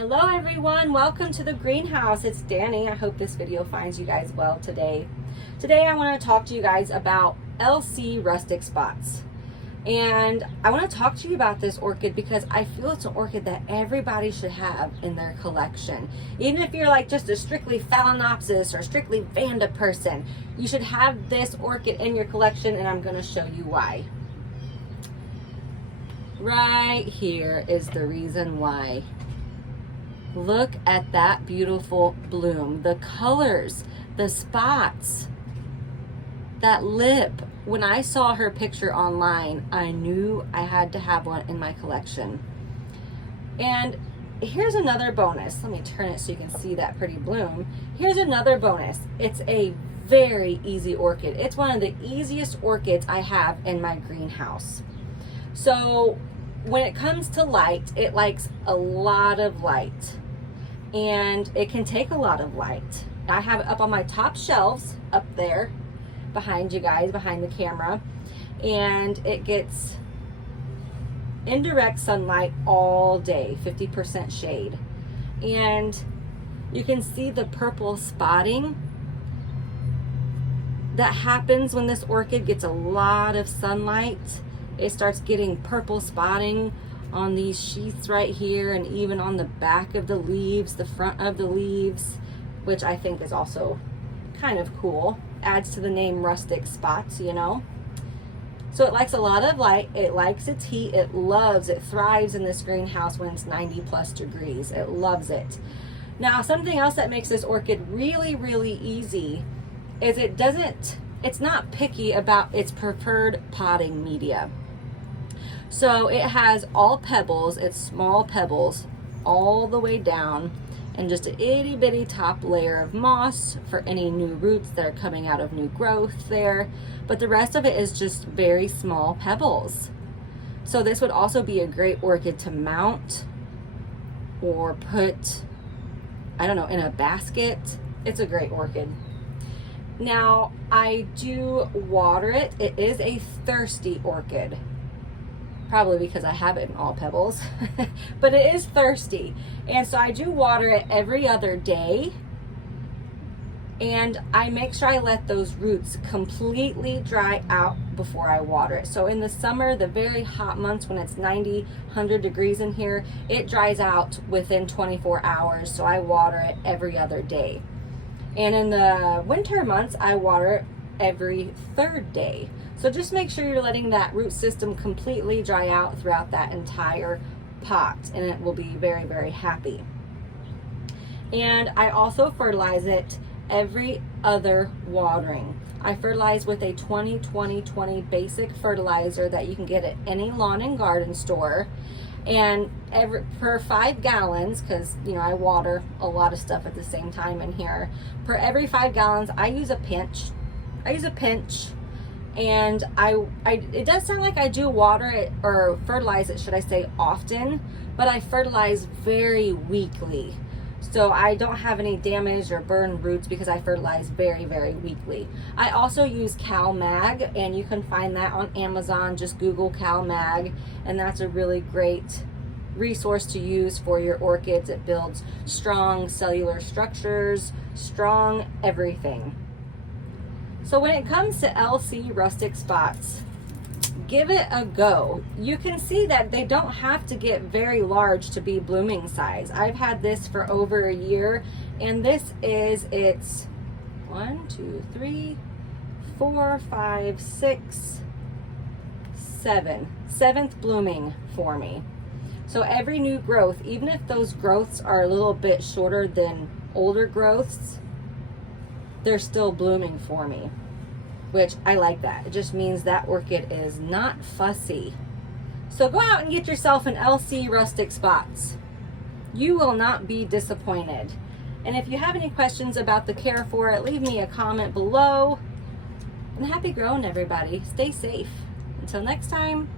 Hello everyone, welcome to the greenhouse. It's Danny. I hope this video finds you guys well today. Today I want to talk to you guys about LC Rustic Spots. And I want to talk to you about this orchid because I feel it's an orchid that everybody should have in their collection. Even if you're like just a strictly Phalaenopsis or strictly Vanda person, you should have this orchid in your collection, and I'm going to show you why. Right here is the reason why. Look at that beautiful bloom. The colors, the spots, that lip. When I saw her picture online, I knew I had to have one in my collection. And here's another bonus. Let me turn it so you can see that pretty bloom. Here's another bonus. It's a very easy orchid. It's one of the easiest orchids I have in my greenhouse. So when it comes to light, it likes a lot of light, and it can take a lot of light. I have it up on my top shelves up there behind you guys, behind the camera, and it gets indirect sunlight all day, 50% shade. And you can see the purple spotting that happens when this orchid gets a lot of sunlight. It starts getting purple spotting on these sheaths right here, and even on the back of the leaves, the front of the leaves, which I think is also kind of cool. Adds to the name Rustic Spots, you know. So it likes a lot of light, it likes its heat, it thrives in this greenhouse when it's 90+ degrees. It loves it. Now, something else that makes this orchid really, really easy is it's not picky about its preferred potting media. So it has all pebbles, it's small pebbles all the way down, and just an itty bitty top layer of moss for any new roots that are coming out of new growth there. But the rest of it is just very small pebbles. So this would also be a great orchid to mount or put, I don't know, in a basket. It's a great orchid. Now, I do water it. It is a thirsty orchid. Probably because I have it in all pebbles, but it is thirsty. And so I do water it every other day. And I make sure I let those roots completely dry out before I water it. So in the summer, the very hot months when it's 90, 100 degrees in here, it dries out within 24 hours. So I water it every other day. And in the winter months, I water it every third day. So just make sure you're letting that root system completely dry out throughout that entire pot, and it will be very, very happy. And I also fertilize it every other watering. I fertilize with a 20-20-20 basic fertilizer that you can get at any lawn and garden store. And per 5 gallons, because you know I water a lot of stuff at the same time in here, per every 5 gallons I use a pinch. And it does sound like I do water it, or fertilize it, should I say, often, but I fertilize very weakly. So I don't have any damaged or burned roots because I fertilize very, very weakly. I also use Cal Mag, and you can find that on Amazon. Just Google Cal Mag, and that's a really great resource to use for your orchids. It builds strong cellular structures, strong everything. So when it comes to LC Rustic Spots, give it a go. You can see that they don't have to get very large to be blooming size. I've had this for over a year, and this is its 1, 2, 3, 4, 5, 6, 7. 7th blooming for me. So every new growth, even if those growths are a little bit shorter than older growths, they're still blooming for me, which I like that. It just means that orchid is not fussy. So go out and get yourself an LC Rustic Spots. You will not be disappointed. And if you have any questions about the care for it, leave me a comment below. And happy growing, everybody. Stay safe. Until next time.